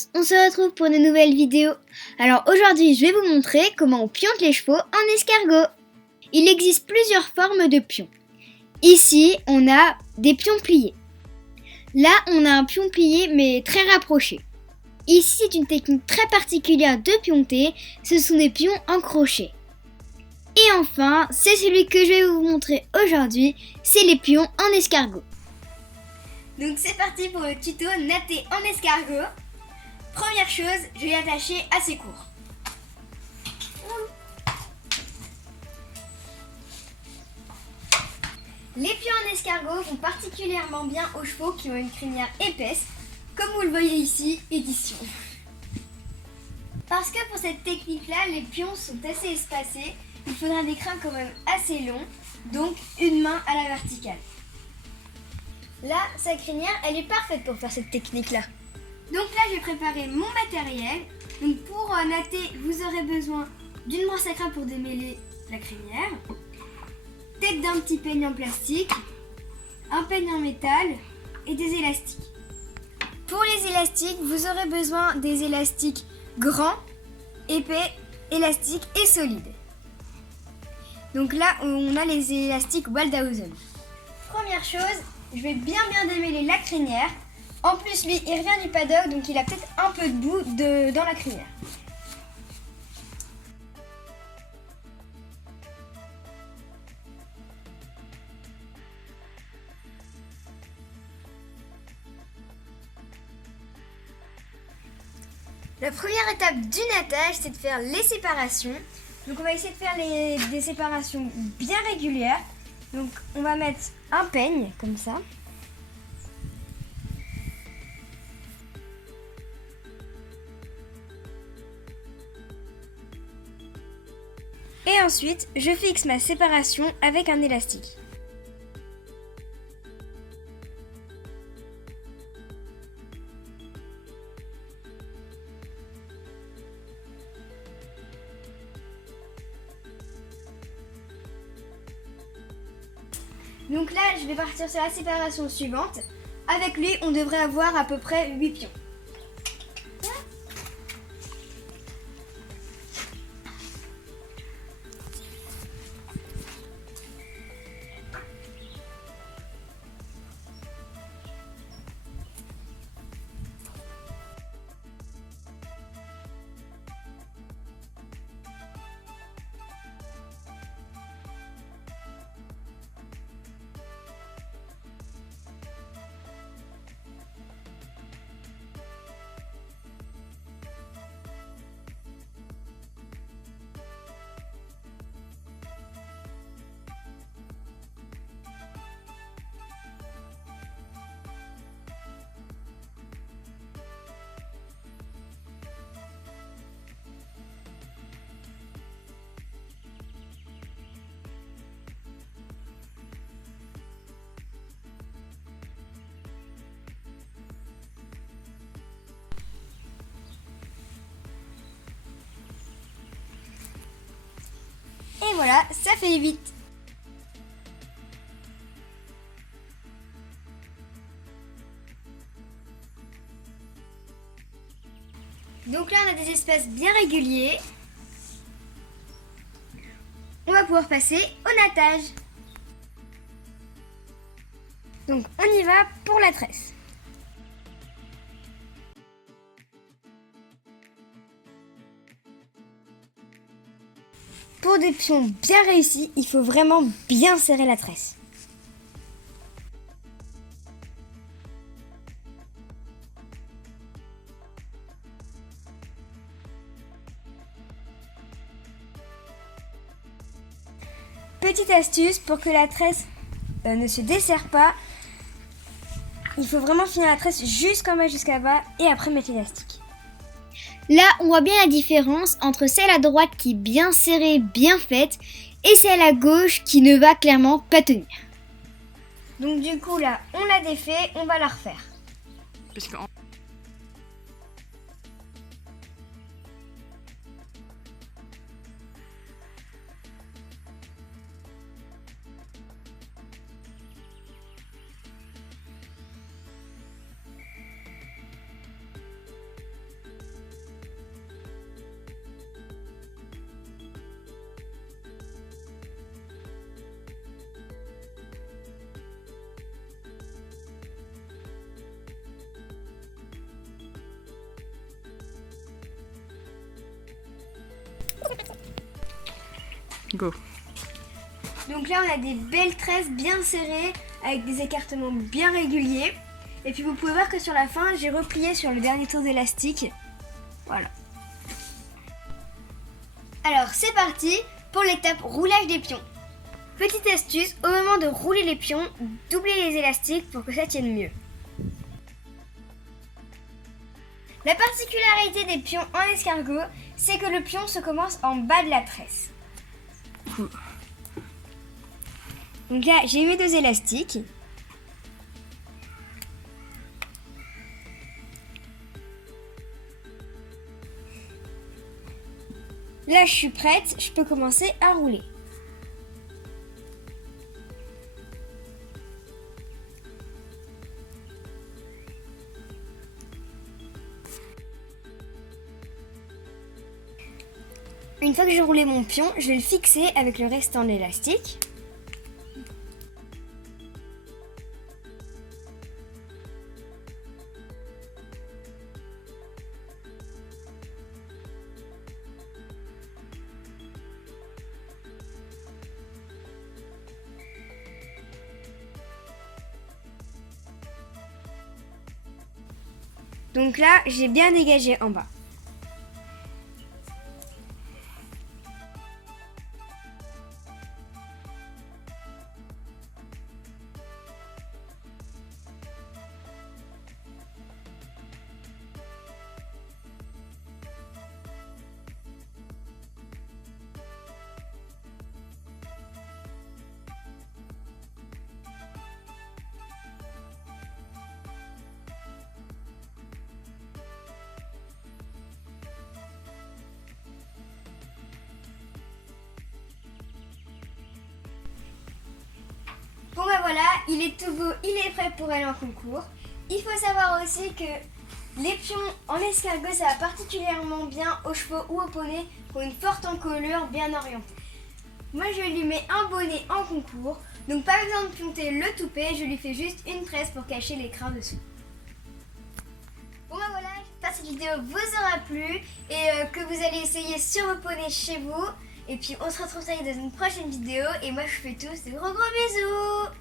tous, on se retrouve pour une nouvelle vidéo. Alors aujourd'hui, je vais vous montrer comment on pionte les chevaux en escargot. Il existe plusieurs formes de pions. Ici, on a des pions pliés. Là, on a un pion plié mais très rapproché. Ici, c'est une technique très particulière de pionter, ce sont des pions en crochet. Et enfin, c'est celui que je vais vous montrer aujourd'hui, c'est les pions en escargot. Donc c'est parti pour le tuto natter en escargot. Première chose, je vais l'attacher assez court. Les pions en escargot vont particulièrement bien aux chevaux qui ont une crinière épaisse, comme vous le voyez ici, édition. Parce que pour cette technique-là, les pions sont assez espacés, il faudra des crins quand même assez longs, donc une main à la verticale. Là, sa crinière, elle est parfaite pour faire cette technique-là. Donc là, j'ai préparé mon matériel. Donc pour natter, vous aurez besoin d'une brosse à crins pour démêler la crinière, peut-être d'un petit peigne en plastique, un peigne en métal et des élastiques. Pour les élastiques, vous aurez besoin des élastiques grands, épais, élastiques et solides. Donc là, on a les élastiques Waldhausen. Première chose, je vais bien démêler la crinière. En plus, lui, il revient du paddock, donc il a peut-être un peu de boue dans la crinière. La première étape du nattage, c'est de faire les séparations. Donc on va essayer de faire des séparations bien régulières. Donc on va mettre un peigne, comme ça. Et ensuite, je fixe ma séparation avec un élastique. Donc là, je vais partir sur la séparation suivante. Avec lui, on devrait avoir à peu près 8 pions. Et voilà, ça fait 8. Donc là, on a des espaces bien réguliers. On va pouvoir passer au nattage. Donc on y va pour la tresse. Pour des pions bien réussis, il faut vraiment bien serrer la tresse. Petite astuce pour que la tresse ne se desserre pas, il faut vraiment finir la tresse jusqu'en bas jusqu'à bas et après mettre l'élastique. Là, on voit bien la différence entre celle à droite qui est bien serrée, bien faite, et celle à gauche qui ne va clairement pas tenir. Donc du coup là, on l'a défait, on va la refaire. Go. Donc là, on a des belles tresses bien serrées avec des écartements bien réguliers. Et puis vous pouvez voir que sur la fin, j'ai replié sur le dernier tour d'élastique. Voilà. Alors c'est parti pour l'étape roulage des pions. Petite astuce, au moment de rouler les pions, doublez les élastiques pour que ça tienne mieux. La particularité des pions en escargot, c'est que le pion se commence en bas de la tresse. Donc là, j'ai mes 2 élastiques. Là, je suis prête, je peux commencer à rouler. Une fois que j'ai roulé mon pion, je vais le fixer avec le restant de l'élastique. Donc là, j'ai bien dégagé en bas. Bon ben voilà, il est tout beau, il est prêt pour aller en concours. Il faut savoir aussi que les pions en escargot, ça va particulièrement bien aux chevaux ou aux poneys pour une forte encolure bien orientée. Moi je lui mets un bonnet en concours, donc pas besoin de pionter le toupet, je lui fais juste une tresse pour cacher l'écrin dessous. Bon ben voilà, j'espère que cette vidéo vous aura plu et que vous allez essayer sur vos poneys chez vous. Et puis on se retrouve dans une prochaine vidéo et moi je vous fais tous de gros bisous.